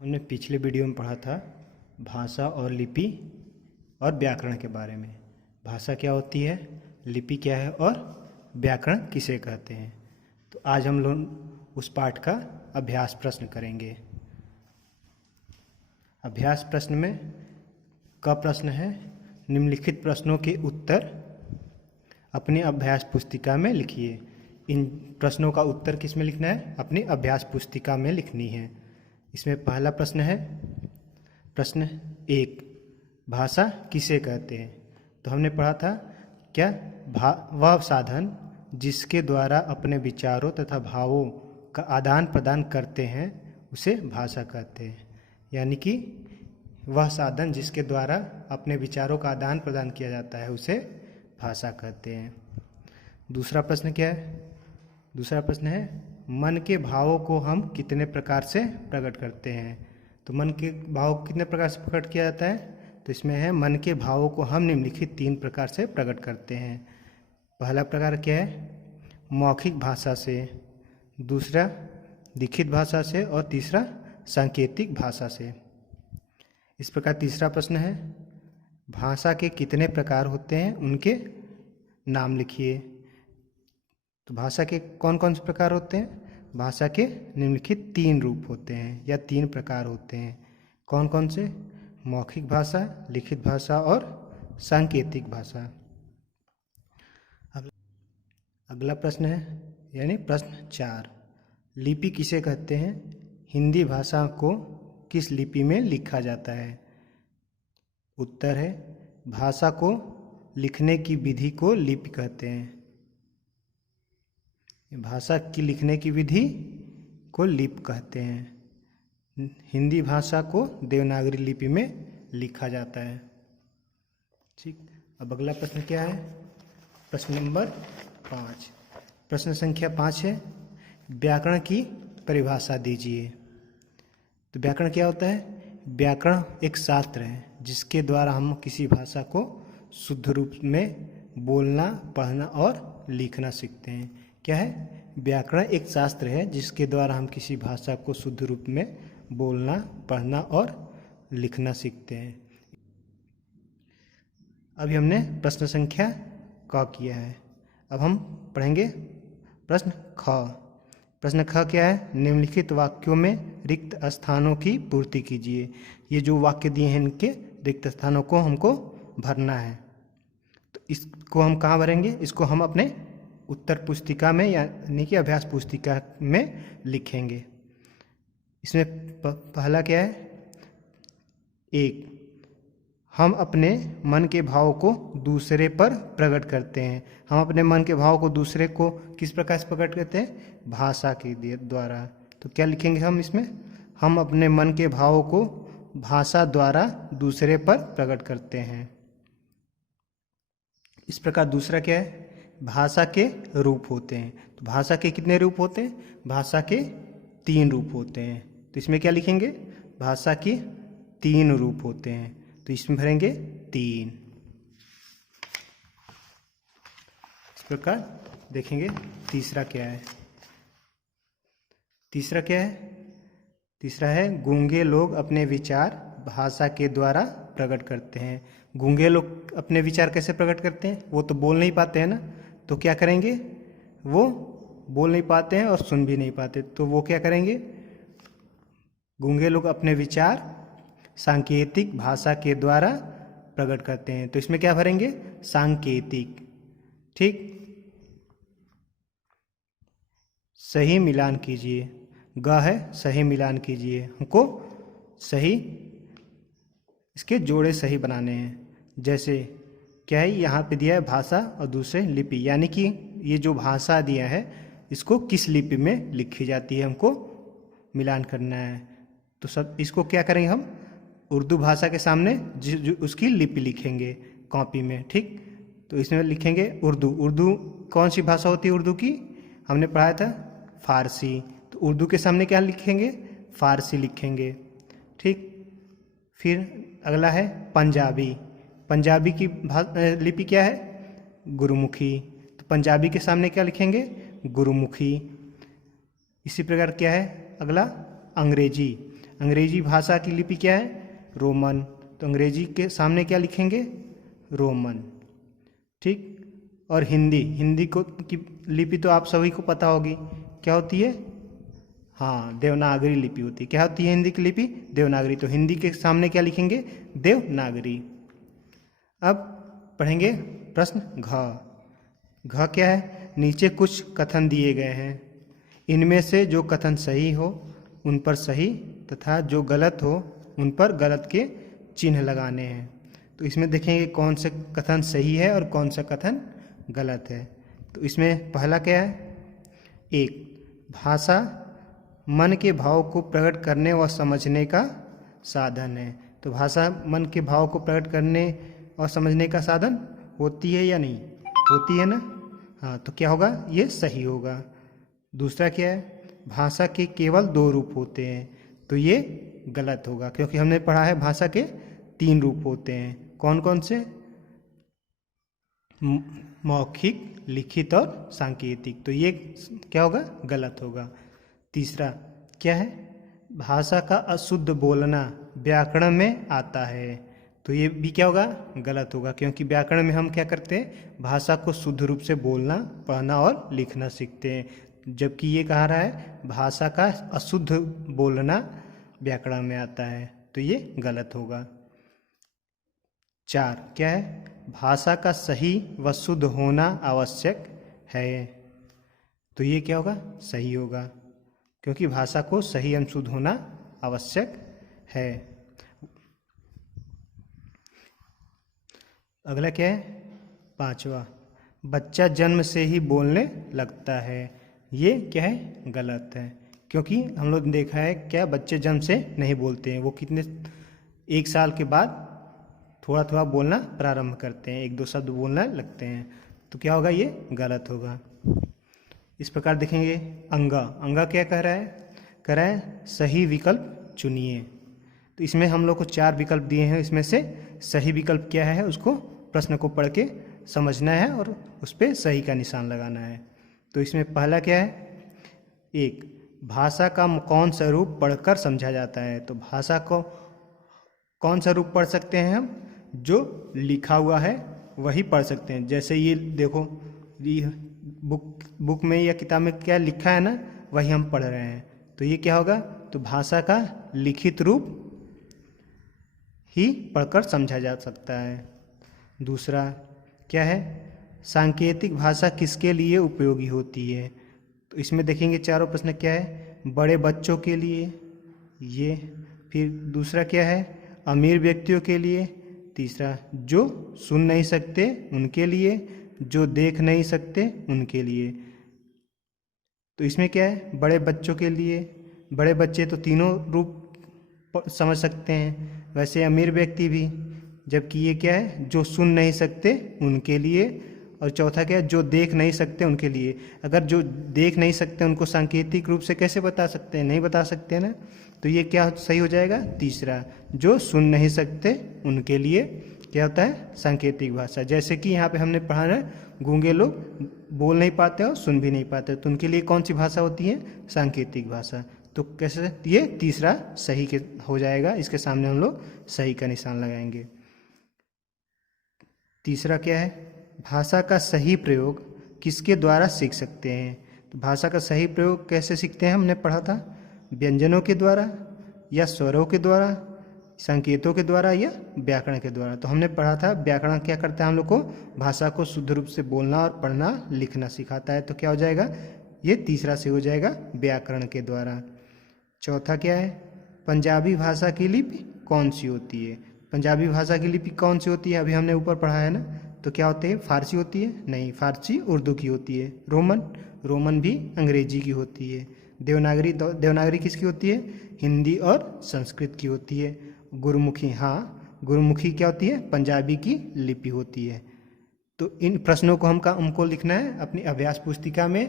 हमने पिछले वीडियो में पढ़ा था भाषा और लिपि और व्याकरण के बारे में। भाषा क्या होती है, लिपि क्या है और व्याकरण किसे कहते हैं। तो आज हम लोग उस पाठ का अभ्यास प्रश्न करेंगे। अभ्यास प्रश्न में का प्रश्न है, निम्नलिखित प्रश्नों के उत्तर अपनी अभ्यास पुस्तिका में लिखिए। इन प्रश्नों का उत्तर किस में लिखना है? अपनी अभ्यास पुस्तिका में लिखनी है। इसमें पहला प्रश्न है, प्रश्न 1, भाषा किसे कहते हैं? तो हमने पढ़ा था क्या, वह साधन जिसके द्वारा अपने विचारों तथा भावों का आदान प्रदान करते हैं उसे भाषा कहते हैं। यानी कि वह साधन जिसके द्वारा अपने विचारों का आदान प्रदान किया जाता है उसे भाषा कहते हैं। दूसरा प्रश्न क्या है? दूसरा प्रश्न है, मन के भावों को हम कितने प्रकार से प्रकट करते हैं? तो मन के भाव कितने प्रकार से प्रकट किया जाता है? तो इसमें है, मन के भावों को हम निम्नलिखित 3 प्रकार से प्रकट करते हैं। पहला प्रकार क्या है? मौखिक भाषा से, दूसरा लिखित भाषा से और तीसरा सांकेतिक भाषा से। इस प्रकार तीसरा प्रश्न है, भाषा के कितने प्रकार होते हैं, उनके नाम लिखिए। तो भाषा के कौन कौन से प्रकार होते हैं? भाषा के निम्नलिखित 3 रूप होते हैं या 3 प्रकार होते हैं। कौन कौन से? मौखिक भाषा, लिखित भाषा और सांकेतिक भाषा। अगला प्रश्न है, यानी प्रश्न 4, लिपि किसे कहते हैं? हिंदी भाषा को किस लिपि में लिखा जाता है? उत्तर है, भाषा को लिखने की विधि को लिपि कहते हैं। भाषा की लिखने की विधि को लिपि कहते हैं। हिंदी भाषा को देवनागरी लिपि में लिखा जाता है। ठीक, अब अगला प्रश्न क्या है? प्रश्न नंबर 5। प्रश्न संख्या 5 है, व्याकरण की परिभाषा दीजिए। तो व्याकरण क्या होता है? व्याकरण एक शास्त्र है जिसके द्वारा हम किसी भाषा को शुद्ध रूप में बोलना, पढ़ना और लिखना सीखते हैं। क्या है? व्याकरण एक शास्त्र है जिसके द्वारा हम किसी भाषा को शुद्ध रूप में बोलना, पढ़ना और लिखना सीखते हैं। अभी हमने प्रश्न संख्या क किया है। अब हम पढ़ेंगे प्रश्न ख। प्रश्न ख क्या है? निम्नलिखित वाक्यों में रिक्त स्थानों की पूर्ति कीजिए। ये जो वाक्य दिए हैं इनके रिक्त स्थानों को हमको भरना है। तो इसको हम कहाँ भरेंगे? इसको हम अपने उत्तर पुस्तिका में यानी कि अभ्यास पुस्तिका में लिखेंगे। इसमें पहला क्या है? 1, हम अपने मन के भाव को दूसरे पर प्रकट करते हैं। हम अपने मन के भाव को दूसरे को किस प्रकार से प्रकट करते हैं? भाषा के द्वारा। तो क्या लिखेंगे हम इसमें? हम अपने मन के भावों को भाषा द्वारा दूसरे पर प्रकट करते हैं। इस प्रकार दूसरा क्या है? भाषा के रूप होते हैं। तो भाषा के कितने रूप होते हैं? भाषा के 3 रूप होते हैं। तो इसमें क्या लिखेंगे? भाषा के 3 रूप होते हैं। तो इसमें भरेंगे 3। इस प्रकार देखेंगे तीसरा क्या है? तीसरा क्या है? तीसरा है, गूंगे लोग अपने विचार भाषा के द्वारा प्रकट करते हैं। गूंगे लोग अपने विचार कैसे प्रकट करते हैं? वो तो बोल नहीं पाते हैं ना, तो क्या करेंगे? वो बोल नहीं पाते हैं और सुन भी नहीं पाते, तो वो क्या करेंगे? गूंगे लोग अपने विचार सांकेतिक भाषा के द्वारा प्रकट करते हैं। तो इसमें क्या भरेंगे? सांकेतिक। ठीक, सही मिलान कीजिए। ग है, सही मिलान कीजिए। हमको सही, इसके जोड़े सही बनाने हैं। जैसे क्या है, यहाँ पे दिया है भाषा और दूसरे लिपि, यानी कि ये जो भाषा दिया है इसको किस लिपि में लिखी जाती है हमको मिलान करना है। तो सब इसको क्या करेंगे हम? उर्दू भाषा के सामने उसकी लिपि लिखेंगे कॉपी में। ठीक, तो इसमें लिखेंगे उर्दू। उर्दू कौन सी भाषा होती है उर्दू की? हमने पढ़ाया था फारसी। तो उर्दू के सामने क्या लिखेंगे? फारसी लिखेंगे। ठीक, फिर अगला है पंजाबी। पंजाबी की लिपि क्या है? गुरुमुखी। तो पंजाबी के सामने क्या लिखेंगे? गुरुमुखी। इसी प्रकार क्या है अगला? अंग्रेजी। अंग्रेजी भाषा की लिपि क्या है? रोमन। तो अंग्रेजी के सामने क्या लिखेंगे? रोमन। ठीक। और हिंदी, हिंदी को की लिपि तो आप सभी को पता होगी, क्या होती है? हाँ, देवनागरी लिपि होती है। क्या होती है हिंदी की लिपि? देवनागरी। तो हिंदी के सामने क्या लिखेंगे? देवनागरी। अब पढ़ेंगे प्रश्न घ। घ क्या है? नीचे कुछ कथन दिए गए हैं, इनमें से जो कथन सही हो उन पर सही तथा जो गलत हो उन पर गलत के चिन्ह लगाने हैं। तो इसमें देखेंगे कौन सा कथन सही है और कौन सा कथन गलत है। तो इसमें पहला क्या है? एक, भाषा मन के भाव को प्रकट करने व समझने का साधन है। तो भाषा मन के भाव को प्रकट करने और समझने का साधन होती है या नहीं? होती है ना। हाँ, तो क्या होगा? ये सही होगा। दूसरा क्या है? भाषा के केवल 2 रूप होते हैं। तो ये गलत होगा, क्योंकि हमने पढ़ा है भाषा के 3 रूप होते हैं। कौन कौन से? मौखिक, लिखित और सांकेतिक। तो ये क्या होगा? गलत होगा। तीसरा क्या है? भाषा का अशुद्ध बोलना व्याकरण में आता है। तो ये भी क्या होगा? गलत होगा, क्योंकि व्याकरण में हम क्या करते हैं? भाषा को शुद्ध रूप से बोलना, पढ़ना और लिखना सीखते हैं, जबकि ये कह रहा है भाषा का अशुद्ध बोलना व्याकरण में आता है। तो ये गलत होगा। 4 क्या है? भाषा का सही व शुद्ध होना आवश्यक है। तो ये क्या होगा? सही होगा, क्योंकि भाषा को सही एवं शुद्ध होना आवश्यक है। अगला क्या है? 5वां, बच्चा जन्म से ही बोलने लगता है। ये क्या है? गलत है, क्योंकि हम लोग देखा है क्या, बच्चे जन्म से नहीं बोलते हैं। वो कितने 1 साल के बाद थोड़ा थोड़ा बोलना प्रारंभ करते हैं, 1-2 शब्द बोलना लगते हैं। तो क्या होगा? ये गलत होगा। इस प्रकार देखेंगे अंगा। अंगा क्या कह रहा है? कह रहा है सही विकल्प चुनिए। तो इसमें हम लोग को 4 विकल्प दिए हैं, इसमें से सही विकल्प क्या है उसको प्रश्न को पढ़ के समझना है और उस पर सही का निशान लगाना है। तो इसमें पहला क्या है? 1, भाषा का कौन सा रूप पढ़कर समझा जाता है। तो भाषा को कौन सा रूप पढ़ सकते हैं हम? जो लिखा हुआ है वही पढ़ सकते हैं। जैसे ये देखो, ये बुक में या किताब में क्या लिखा है ना, वही हम पढ़ रहे हैं। तो ये क्या होगा? तो भाषा का लिखित रूप ही पढ़कर समझा जा सकता है। दूसरा क्या है? सांकेतिक भाषा किसके लिए उपयोगी होती है। तो इसमें देखेंगे चारों प्रश्न क्या है? बड़े बच्चों के लिए, ये। फिर दूसरा क्या है? अमीर व्यक्तियों के लिए। तीसरा, जो सुन नहीं सकते उनके लिए, जो देख नहीं सकते उनके लिए। तो इसमें क्या है? बड़े बच्चों के लिए। बड़े बच्चे तो तीनों रूप समझ सकते हैं, वैसे अमीर व्यक्ति भी। जबकि ये क्या है? जो सुन नहीं सकते उनके लिए। और चौथा क्या है? जो देख नहीं सकते उनके लिए। अगर जो देख नहीं सकते उनको सांकेतिक रूप से कैसे बता सकते हैं? नहीं बता सकते ना। तो ये क्या सही हो जाएगा? तीसरा, जो सुन नहीं सकते उनके लिए क्या होता है? सांकेतिक भाषा। जैसे कि यहाँ पे हमने पढ़ा है गूंगे लोग बोल नहीं पाते और सुन भी नहीं पाते, तो उनके लिए कौन सी भाषा होती है? सांकेतिक भाषा। तो कैसे? ये तीसरा सही के हो जाएगा, इसके सामने हम लोग सही का निशान लगाएंगे। तीसरा क्या है? भाषा का सही प्रयोग किसके द्वारा सीख सकते हैं। तो भाषा का सही प्रयोग कैसे सीखते हैं? हमने पढ़ा था व्यंजनों के द्वारा या स्वरों के द्वारा, संकेतों के द्वारा या व्याकरण के द्वारा। तो हमने पढ़ा था व्याकरण क्या करता है? हम लोग को भाषा को शुद्ध रूप से बोलना और पढ़ना लिखना सिखाता है। तो क्या हो जाएगा? ये तीसरा से हो जाएगा, व्याकरण के द्वारा। चौथा क्या है? पंजाबी भाषा की लिपि कौन सी होती है। पंजाबी भाषा की लिपि कौन सी होती है? अभी हमने ऊपर पढ़ा है ना। तो क्या होती है? फारसी होती है? नहीं, फारसी उर्दू की होती है। रोमन भी अंग्रेजी की होती है। देवनागरी किसकी होती है? हिंदी और संस्कृत की होती है। गुरुमुखी, हाँ, गुरुमुखी क्या होती है? पंजाबी की लिपि होती है। तो इन प्रश्नों को हमको लिखना है अपनी अभ्यास पुस्तिका में